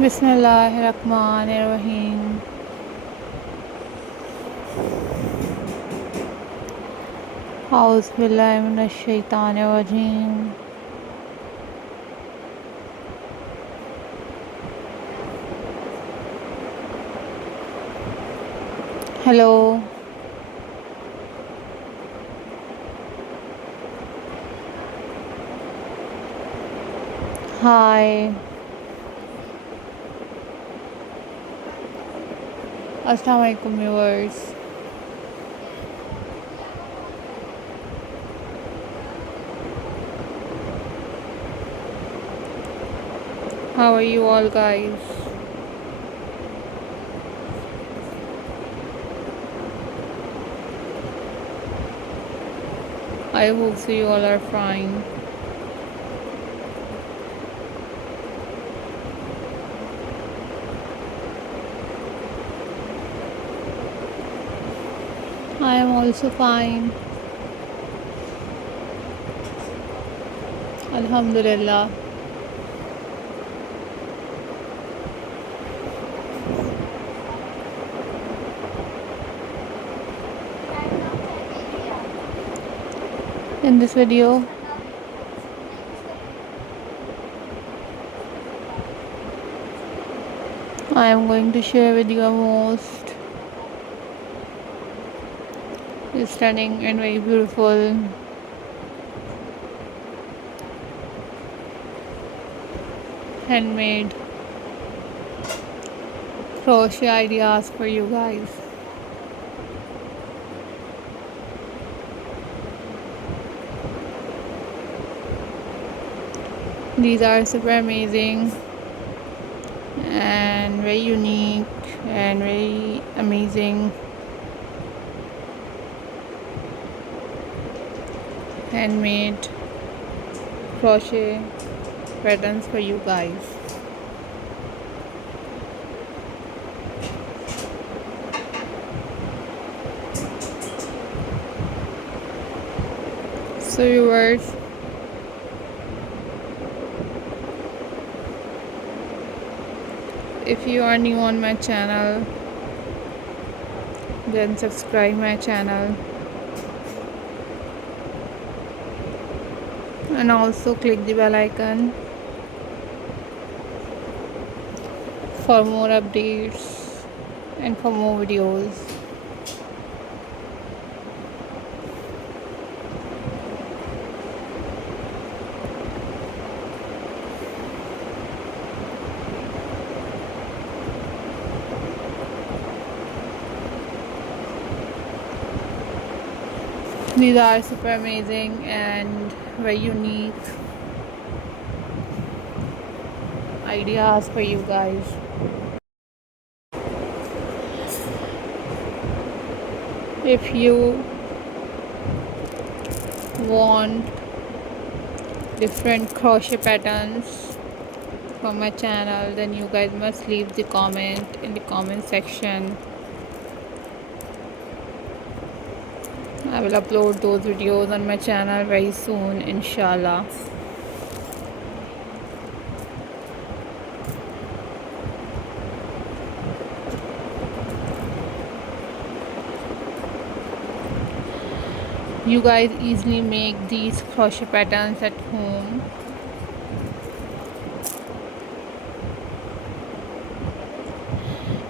Bismillahirrahmanirrahim. A'udhu billahi minash shaitanir rajim. Hello. Hi. Assalamu alaikum viewers. How are you all guys? I hope so you all are fine. I am also fine. Alhamdulillah. In this video, I am going to share with you a most stunning and very beautiful handmade crochet ideas for you guys. These are super amazing and very unique and very amazing handmade crochet patterns for you guys. So viewers, if you are new on my channel, then subscribe my channel and also click the bell icon for more updates and for more videos. These are super amazing and very unique ideas for you guys. If you want different crochet patterns from my channel, then you guys must leave the comment in the comment section. I will upload those videos on my channel very soon, inshallah. You guys easily make these crochet patterns at home.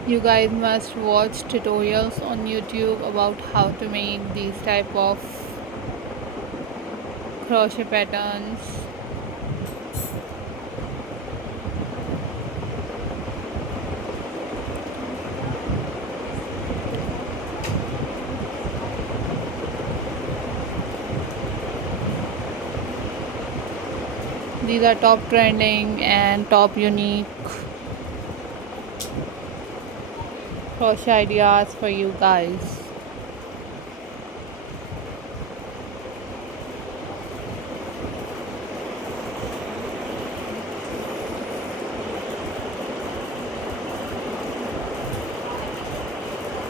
You guys must watch tutorials on YouTube about how to make these type of crochet patterns. These are top trending and top unique crochet ideas for you guys.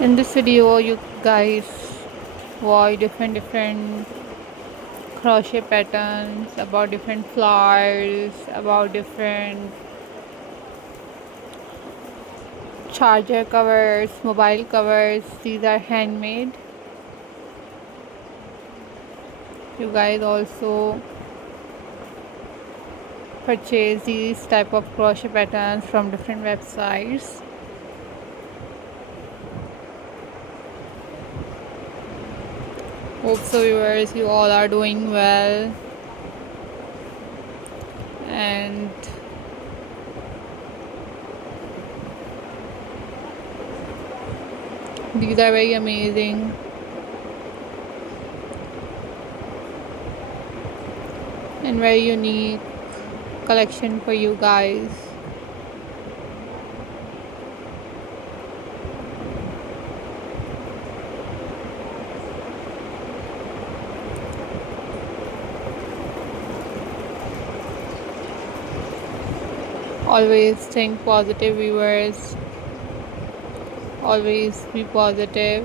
In this video, you guys watch different crochet patterns about different flowers, about different charger covers, mobile covers. These are handmade. You guys also purchase these type of crochet patterns from different websites. Hope so, viewers, you all are doing well, and these are very amazing. And very unique collection for you guys. Always think positive, viewers. Always be positive.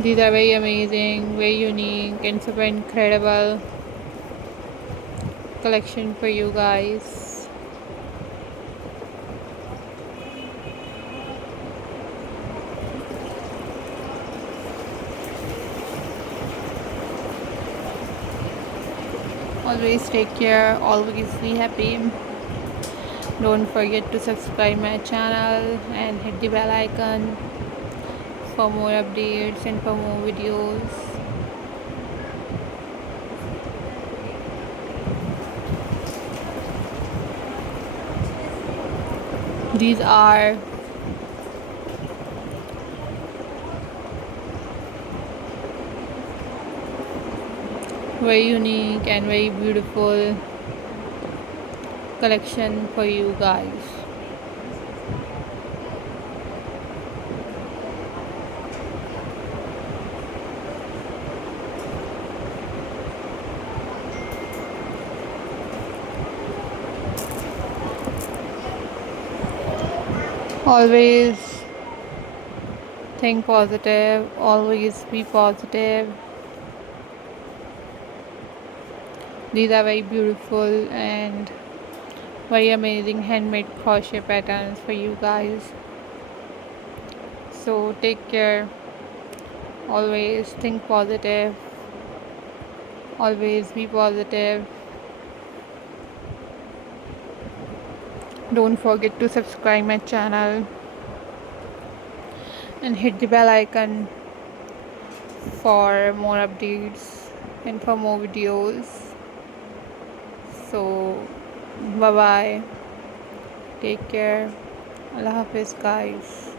These are very amazing, very unique, and super incredible collection for you guys. Always take care, always be happy. Don't forget to subscribe my channel and hit the bell icon for more updates and for more videos. These are very unique and very beautiful collection for you guys. Always think positive, always be positive. These are very beautiful and very amazing handmade crochet patterns for you guys. So take care, always think positive, always be positive. Don't forget to subscribe my channel and hit the bell icon for more updates and for more videos. So bye bye, take care, Allah Hafiz guys.